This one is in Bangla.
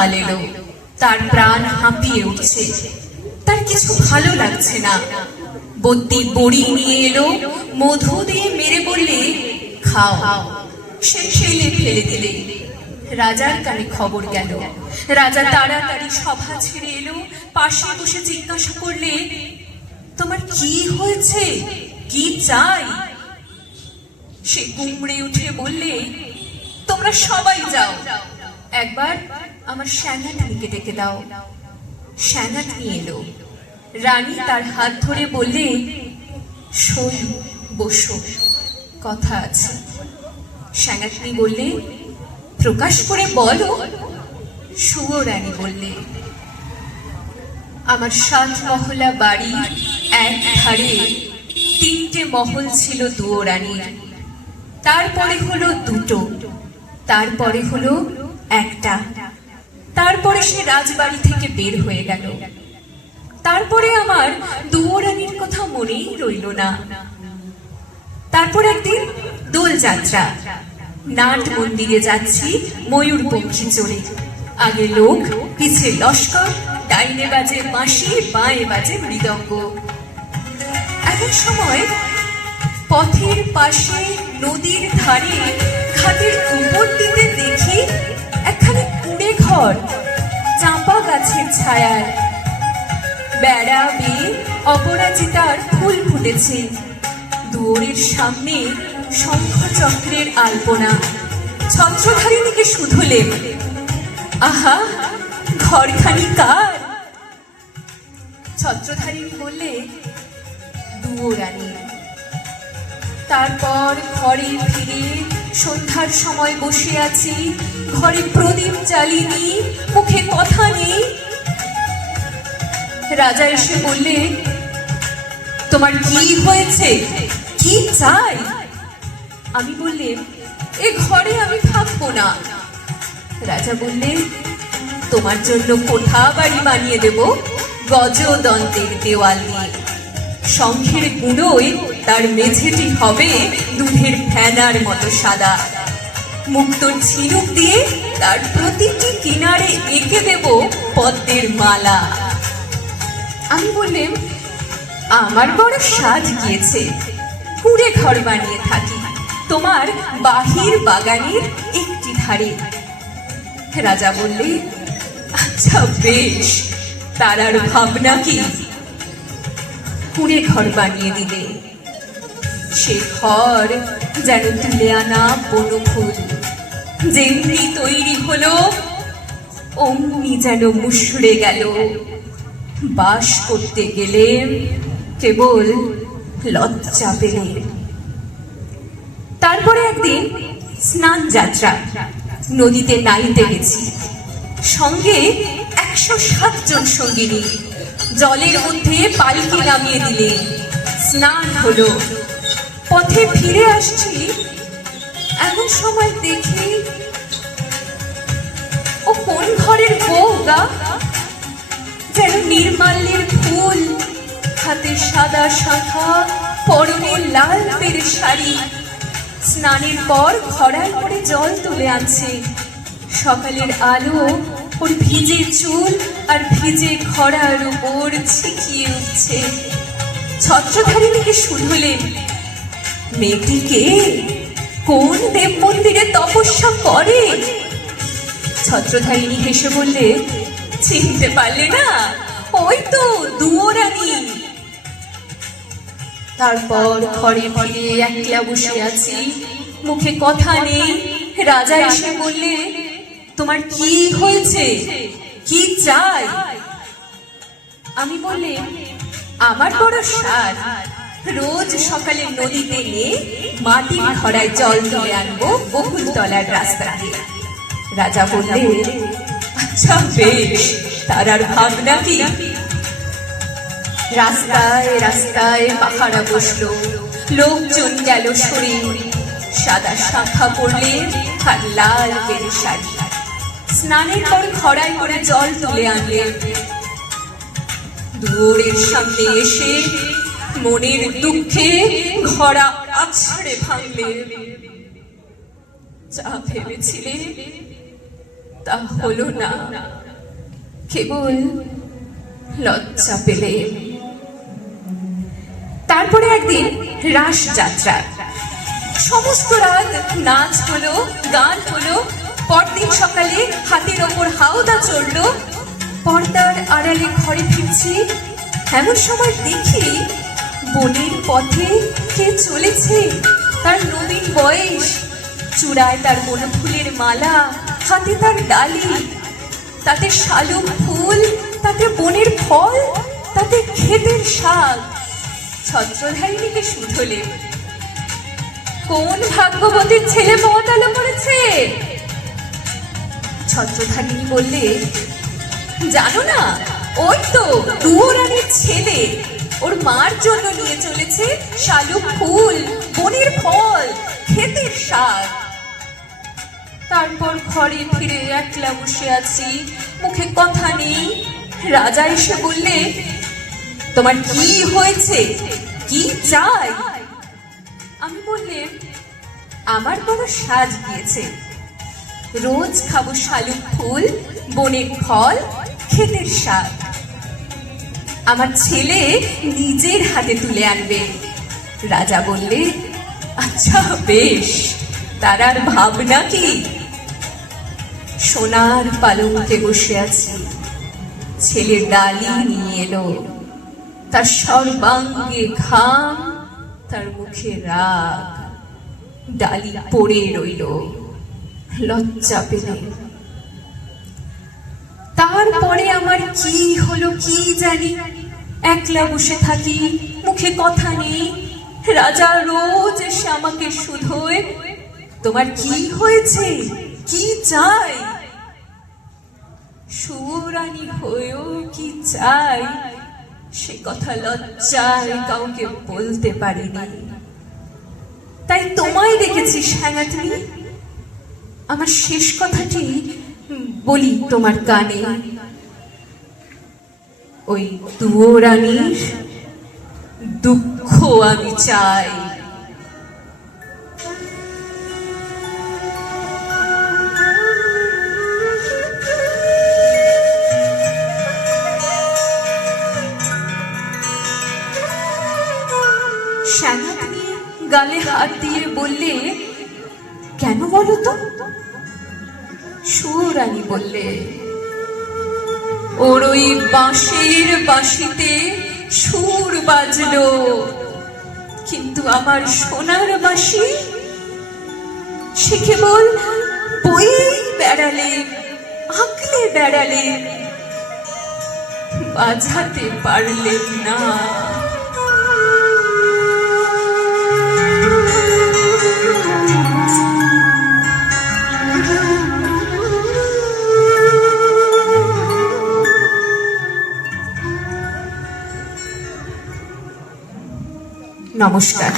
কাল এলো, তার প্রাণ হাঁপিয়ে উঠছে, তার কিছু ভালো লাগছে না। বদ্যি বড়ি নিয়ে এলো, মধু দিয়ে মেরে বললে খাও। সে ফেলে ফেলে দিলে। রাজার কানে খবর গেল। রাজা তাড়াতাড়ি সভা ছেড়ে এলো, পাশে বসে জিজ্ঞাসা করলে তোমার কি হয়েছে, কি চাই? সে কুমড়ে উঠে বললে তোমরা সবাই যাও, একবার আমার শ্যাঙাটনিকে ডেকে দাও। শ্যাঙাটনি এলো। রানী তার হাত ধরে বললে সই, বসো, কথা আছে। শ্যাঙাটনি বললে প্রকাশ করে বলো। সুয়োরানী বললে আমার 7 মহলা বাড়ি, এক ধারে 3টে মহল ছিল দুয়োরানীর, তারপরে হলো 2টো, তারপরে হলো 1টা, তারপরে সে রাজবাড়ি থেকে বের হয়ে গেল। তারপরে আমার দুয়োরানীর কথা মনেই রইল না। তারপর একদিন দোল যাত্রা, নাট মন্দিরে যাচ্ছি ময়ূরপঙ্খী চড়ে, আগে লোক, পিছে লস্কর, ডাইনে বাজে বাঁশি, বাঁয়ে বাজে মৃদঙ্গ। এমন সময় পথের পাশে নদীর ধারে ঘাটের উপর দিকে দেখি একখানি কুঁড়ে ঘর, চাঁপা গাছের ছায়ায়, বেড়া বেয়ে অপরাজিতার ফুল ফুটেছে। দুয়ারের সামনে শঙ্খচক্রের আলপনা। ছত্রধারিণীকে শুধলে আহা, ঘরখানি কার? ছত্রধারিণী বললে দুয়োরানী। তারপর ঘরে ফিরে সন্ধ্যার সময় বসে আছি, ঘরে প্রদীপ জ্বালিনি, মুখে কথা নেই। রাজা এসে বললে তোমার কি হয়েছে, কি চাই? আমি বললেন এ ঘরে আমি থাকবো না। রাজা বললেন তোমার জন্য কোঠা বাড়ি বানিয়ে দেব, গজদন্তের দেওয়াল দিয়ে। শঙ্খের গুঁড়োয় তার মেঝেটি হবে দুধের ফেনার মতো সাদা। মুক্তোর ঝিনুক দিয়ে তার প্রতিটি কিনারে এঁকে দেব পদ্মের মালা। আমি বললাম আমার বড় সাজ গিয়েছে, কুঁড়ে ঘর বানিয়ে থাকি তোমার বাহির বাগানের একটি ধারে। রাজা বললে আচ্ছা বেশ, তার আর ভাবনা কি? কুঁড়ে ঘর বানিয়ে দিলে। সে ঘর যেন তুলে আনা বনফুল, যেমনি তৈরি হলো অমনি যেন মুষড়ে গেল। বাস করতে গেলে কেবল লজ্জা পেলে। তারপরে একদিন স্নান যাত্রা, নদীতে নাইতে গেছি, সঙ্গে 107 জন সঙ্গিনী। জলের মধ্যে পালকি নামিয়ে দিলে, স্নান হলো। পথে ফিরে আসছি, এমন সময় দেখি ও কোন ঘরের বউ গা, যেন নির্মাল্যের ফুল, হাতে সাদা শাখা, পরনে লাল পেরে শাড়ি। স্নানের পর ঘড়ায় করে জল তুলে আনছে। সকালের আলো ওর ভিজে চুল আর ভিজে ঘড়ার উপর ছিটিয়ে উঠছে। ছত্রধারিণীকে শুধলেন মেয়েটিকে কোন দেব মন্দিরে তপস্যা করে? ছত্রধারিণী হেসে বললে চিনতে পারলে না, ওই তো দুয়োরানী। তারপর ঘরে ফিরে একলা বসে আছি, মুখে কথা নেই। রাজা এসে বললে তোমার কি হয়েছে, কি চাই? আমি বললে আমার বড় সার, রোজ সকালে নদীতে নিয়ে মাটির ঘড়ায় জল তুলে আনবো বকুলতলার রাস্তা দিয়ে। রাজা বললে আচ্ছা বেশ, তার আর ভাবনা কি? রাস্তায় রাস্তায় পাহারা বসলো, লোকজন গেল সরে। সাদা শাখা পড়লে আর লাল পেরে শাড়ি। স্নানের পর ঘড়ায় করে জল তুলে আনলে। দুয়ারের সামনে এসে মনের দুঃখে ঘড়া আছড়ে ভাঙলে। যা ভেবেছিলে তা হলো না, কেবল লজ্জা পেলে। তারপরে একদিন রাস যাত্রা, সমস্ত রাত নাচ হলো, গান হলো। পরদিন সকালে হাতের ওপর হাওদা চড়লো। পর্দার আড়ালে ঘরে ফিরছি, এমন সময় দেখি বনের পথে কে চলেছে। তার নবীন বয়স, চূড়ায় তার বনফুলের মালা, হাতে তার ডালি, তাতে শালুক ফুল, তাতে বনের ফল, তাতে ক্ষেতের শাক। ছত্রধারিণীকে শুধলে, কোন ভাগ্যবতীর ছেলে পথ আলো করেছে? ছত্রধারিণী বললে, জানো না, ওই তো দুয়োরানীর ছেলে, ওর মার জন্য নিয়ে চলেছে শালুক ফুল, বনের ফল, ক্ষেতের শাক। তারপর ঘরে ফিরে একলা বসে আছি, মুখে কথা নেই। রাজা এসে বললে, তোমার কি হয়েছে, কি চাই? আমি বললাম, আমার বড় সাজ গিয়েছে, রোজ খাবো শালুক ফুল, বনের ফল, ক্ষেতের শাক। আমার ছেলে নিজের হাতে তুলে আনবে। রাজা বললে, আচ্ছা বেশ, তার আর ভাবনা কি? সোনার পালঙ্কে বসে আছি, ছেলে ডালি নিয়ে এলো, তার সর্বাঙ্গে ঘাম, তার মুখে রাগ। ডালি পড়ে রইল, লজ্জা পেলে। তারপরে আমার কি হলো কি জানি, একলা বসে থাকি, মুখে কথা নেই। রাজা রোজ এসে আমাকে শুধোয়, তোমার কি হয়েছে, কি চাই? সুরানী হয়েও কি চাই, সে কথা লজ্জায় কাউকে বলতে পারিনি। তাই তোমায় দেখেছি সাঙ্গাতিনি। আমার শেষ কথাটি বলি তোমার কানে, ওই দুয়োরানীর দুঃখ আমি চাই। সাঙ্গাতিনি গালে হাত দিয়ে বললে, কেন বলো তো? সুরানী বললে, ওর ওই বাঁশের বাঁশিতে সুর বাজলো, কিন্তু আমার সোনার বাঁশি সে কেবল বয়েই বেড়ালে, আঁকলে বেড়ালে, বাজাতে পারলেন না। নমস্কার।